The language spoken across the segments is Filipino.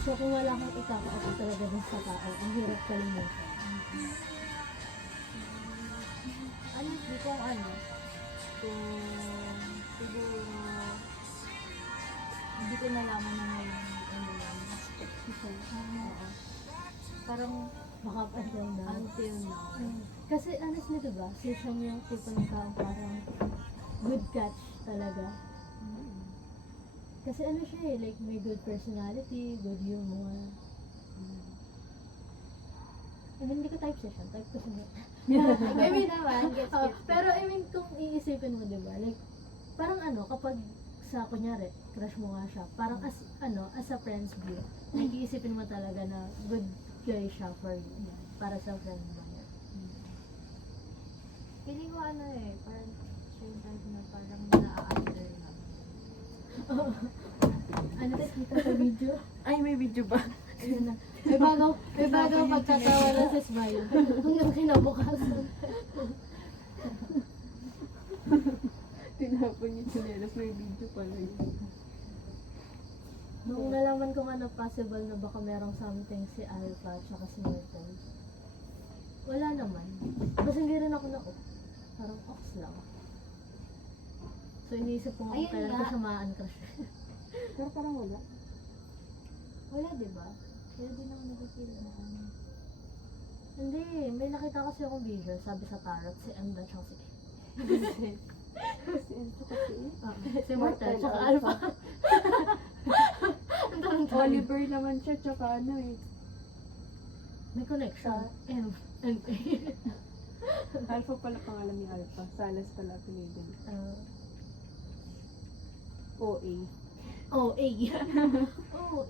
So kung wala kang ikaka-open talaga dun sa tao, ang hirap kalimutan. Honestly, kung kung siguro, hindi ko nalaman na may Okay. Oo. Parang Baka up until now. until now. Kasi honestly, diba, si Sean yung tipo ng taong parang good catch talaga. Kasi ano siya eh, like may good personality, good humor. I mean, hindi ko type siya, type ko siya. I mean naman, gets. Pero I mean, kung iisipin mo, diba, like, parang ano, kapag sa kunyari, crush mo nga siya, parang as a friend's view, nag-iisipin mo talaga na good guy siya for you, para sa friend mo yan. Feeling ko parang siya yung type na parang na-under na. Ano kita sa video? Ay, may video ba? Ayun na. May bago pagkatawa na sa smile. Hanggang kinabukasan. Tinapon yung chinelas, may video pala yun. Nung nalaman ko nga na possible na baka merong something si Alpha at saka si Myrtle, wala naman. Kasi hindi rin ako na-off. Parang off lang. So iniisip ko nga Ayun kung kailan ko nga. siya ma-uncrush. Pero parang wala. Wala, diba? Kaya din ako nag-feel na Hindi, may nakita kasi akong video, sabi sa tarot, si Emda at si Si Enzo kasi si Myrtle, tsaka Alpha. Alpha. Ang tarantado. Oliver naman siya, tsaka May connection. M. And A. Alpha pala pangalan ni Alpha. Salas pala pinigil. OA. Oh, A. Oh, A.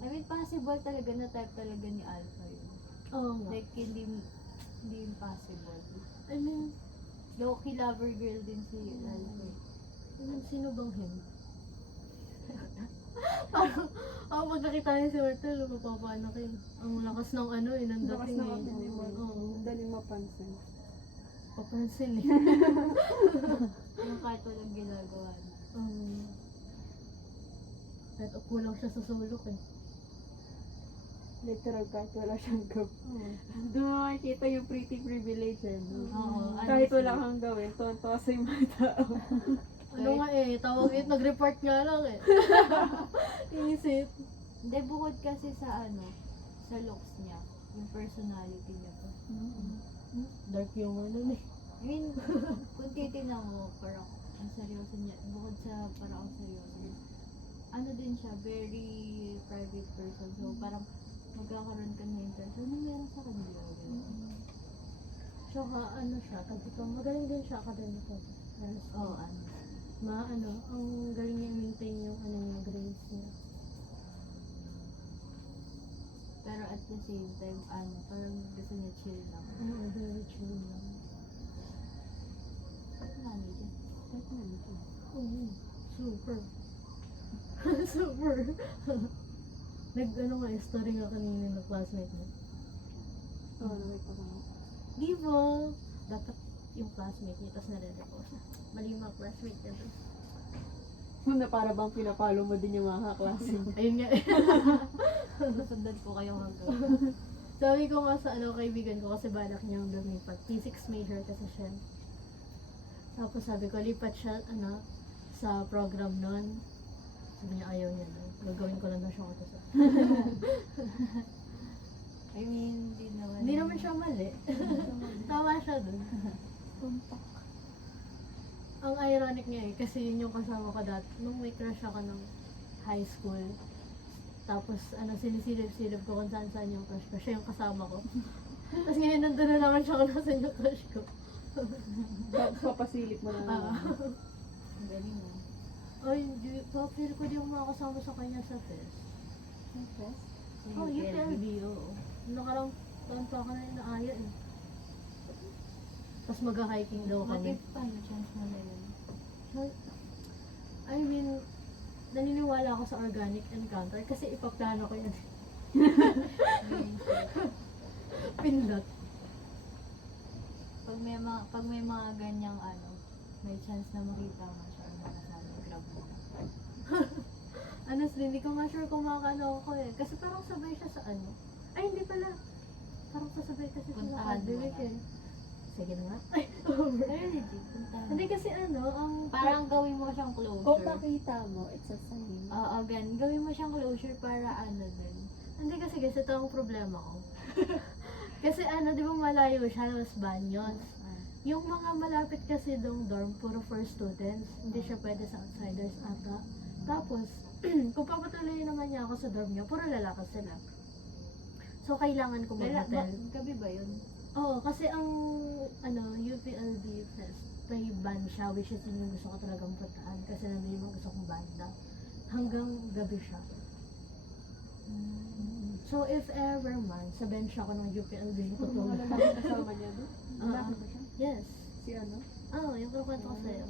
I mean, possible talaga na type talaga ni Alpha yun. Oo nga. Like, hindi impossible. I mean, Low-key lover girl din si Alpha. sino bang him? Parang, pag nakita niya si Myrtle, mapapanak yun. Ang lakas ng ng Lakas dating na eh. kami ni Juan. Oo. Daling mapansin. Papansin eh. Yung kahit walang ginagawa na. Kahit kulang siya sa sulok eh. Literal kahit wala siyang gawin. Oo. Doon mo makikita yung pretty privilege eh. No? Oo, Kahit honestly. wala kang gawin, tonto sa yung mga tao. Ano nga eh, tawag it, nag-report nga lang eh. Inisip. Hindi, bukod kasi sa sa looks niya, yung personality niya pa. Dark humor nun eh. I mean, kung titignan mo, parang ang seryoso niya, bukod sa parang ang seryoso niya, din siya, very private person. So, parang magkakaroon ka ng interest. Ano meron sa kanila? Tsaka siya, magaling din siya academic. Oo, ang galing niya maintain yung grades niya. Pero at the same time, parang gusto niya chill lang. Very chill lang. Nani din. Super. Super. Nga, story nga kanina ng classmate niya. Oo, nakita ko. Di ba? Dapat yung classmate niya, tapos nare-report. Mali yung mga classmate niya doon. Na para bang pinapalo mo din yung mga kaklase mo. Ayun nga. Sundan po kayo hanggang. Sabi ko nga sa kaibigan ko kasi balak niyang lumipat. Physics major kasi siya. Tapos sabi ko, lipat siya, sa program nun. Sabi niya, ayaw niya daw. Gagawin ko lang daw siya kasi. I mean, Hindi naman siya mali. Tama siya dun. Ang ironic niya eh, kasi yun yung kasama ko dati. Nung may crush ako ng high school, tapos sinisilip-silip ko kung saan yung crush ko. Siya yung kasama ko. Tapos ngayon nandun na naman siya kung nasan yung crush ko. Papasilip mo na naman. Ang galing mo. Ay, feel ko di ako makakasama sa kanya sa fest. Oh, UPLB, oo. Nakarang taon pa ako na inaaya eh. Tapos mag-hiking daw What kami. if chance mo na yun? I mean, naniniwala ako sa organic encounter kasi ipaplano ko yun. Pindot. Pag may mga ganyang may chance na makita mo siya na kasama, grab mo. Honestly, hindi ko nga sure kung makakano ako eh. Kasi parang sabay siya sa ano. Ay, hindi pala. Parang sasabay kasi sila Puntahan mo academic na. eh. Sige na nga. Ay, over. Pero legit, puntahan. Hindi kasi ano, ang... Parang gawin mo siyang closure. Kung pakita mo, it's a sign. Oo, gawin mo siyang closure para ano din. Hindi kasi ito ang problema ko. Kasi ano, di ba malayo siya, Los Baños. Yung mga malapit kasi dong dorm, puro for students. Hindi siya pwede sa outsiders ata. Tapos, kung papatuloy naman niya ako sa dorm niya, puro lalaki sila. So, kailangan ko mag-hotel. Gabi ba yun? Oo, kasi ang ano, UPLB Fest, may band siya, which is yun yung gusto ko talagang puntaan. Kasi nandun yung mga gusto kong banda. Hanggang gabi siya. So, if ever man, sa bench ako ng UPLB, Mga tutulog. lalaki kasama niya doon. Oo. Lalaki ba siya? Yes. Si ano? Oo, yung kukwento ko sa'yo.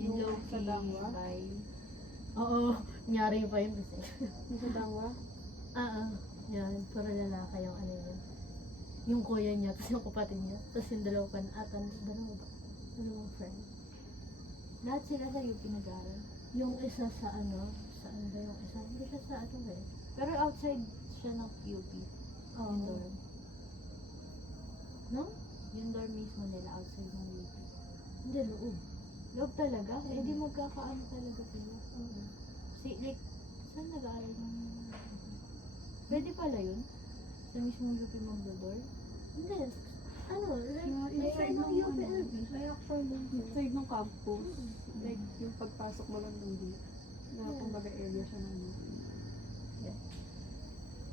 Yung Yung low sa key Dangwa? by... Oo, nyari pa yun kasi. Yung sa Dangwa? Oo, yan. Puro lalaki yung ano yun. Yung kuya niya, tapos yung kapatid niya. Tapos yung dalawa pa, dalawa ba? Dalawang friend. Lahat sila sa UP nag-aaral. Yung isa sa ano, saan ba yung isa? Hindi siya sa ano eh. Pero outside siya ng UP. Oo. Yung dorm. No? Yung dorm mismo nila outside ng UP. Hindi, loob. Loob talaga? Eh di magkakaano talaga sila. Oo. Like, saan nag-aaral ng... Pwede pala yun? Sa mismong UP magdodor? Hindi. Ano, like, Inside ng ng UPLB. Inside ng campus. Like, yung pagpasok mo lang ng gate. Na kumbaga area siya ng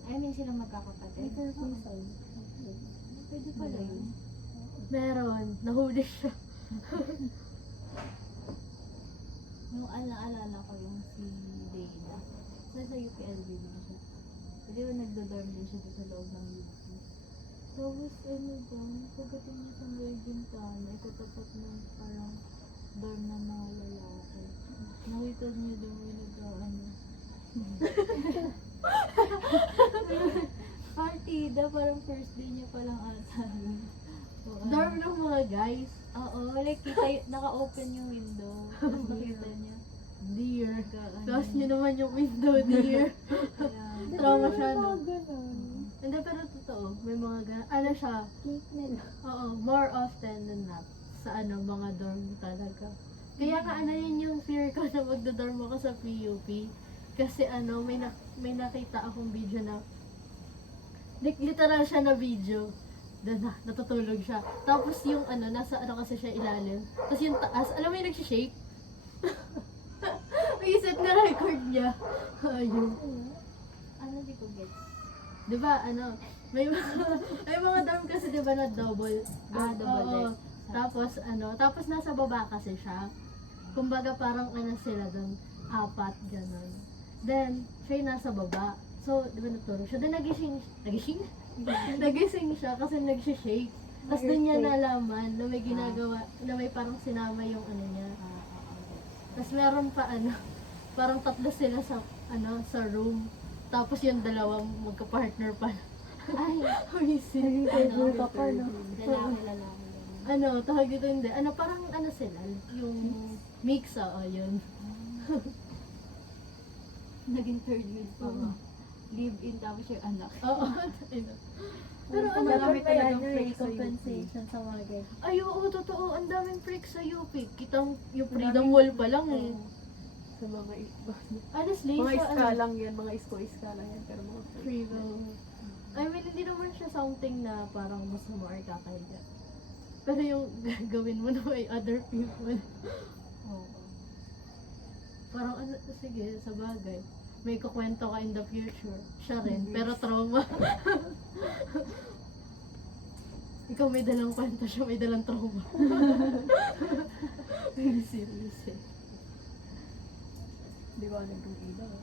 I mean, sila magkakapatid. Pwede pala yun. Meron. Nahuli siya. Yung alaalala ko yung si Dana. Sa UPLB din siya. Hindi ba nagdodorm din siya sa loob ng UP? Tapos ano ba, pagdating niya sa may bintana, ikatapat ng parang dorm ng mga lalaki. Nakita niya doon may nag-ano. Partida, parang first day niya palang ata yun. So, ano, Dorm ng mga guys. Oo, like naka-open yung window. Tapos nakita niya. Dear. nag-ano. Close nyo naman yung window, dear. Kaya, Trauma siya, no? ganun. Hindi, pero totoo. May mga ano siya. Oo, more often than not. Sa ano, mga dorm talaga. Kaya nga, ano yun yung fear ko na magdodorm ako sa PUP. Kasi ano, may nakita akong video na literal siya na video. Natutulog siya. Tapos yung ano, nasa ano kasi siya ilalim. Tapos yung taas, alam mo yung nagsishake? May set na record niya. Ayun. ano di ko gets? Diba, ano, may mga dorm kasi diba na double. Double Oo. deck. Tapos nasa baba kasi siya. Kumbaga parang ano sila doon, 4, gano'n. Then, siya yung nasa baba. So, diba natulog siya. Then nagising siya kasi nagsishake. Tapos doon niya nalaman na may ginagawa, na may parang sinama yung ano niya. Tapos meron pa ano, parang 3 sila sa ano sa room. Tapos yung dalawang magka-partner pa. Ay, Amazing. ano, Pa pa, no? lalaki. Ano, tawag dito hindi. Ano, parang ano sila, yung mix, yun. Naging third year pa. Oo. Live-in tapos yung anak. Oo. Pero ano, Marami talagang ano, flex sa compensation sa mga guys. Ay, oo, totoo. Ang daming freaks sa UP. Kitang yung Freedom Wall pa lang eh. Sa mga Honestly, mga sa iska ano, lang yan, mga isko-iska lang yan, pero mga Freedom. I mean, hindi naman siya something na parang masama or kakahiya. Pero yung gagawin mo na may other people. Oo. Parang ano, sige, sa bagay. May kukwento ka in the future. Siya rin, pero trauma. Ikaw may dalang kwento, siya may dalang trauma. Very serious eh. Di ba naging ilaw?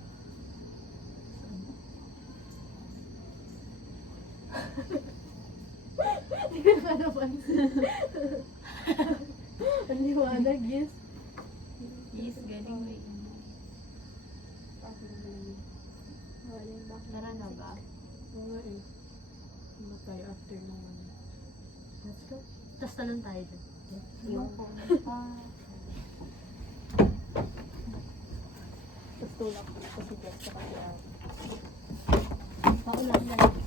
Hindi ko na napansin. Ang liwanag, yes. Yes, galing may Tara na ba? Oo eh. Ano tayo after ng ano? Let's go. Tapos talon tayo dyan. Yung phone. Tapos tutulak ko si Jess sa kasi paulan na lang.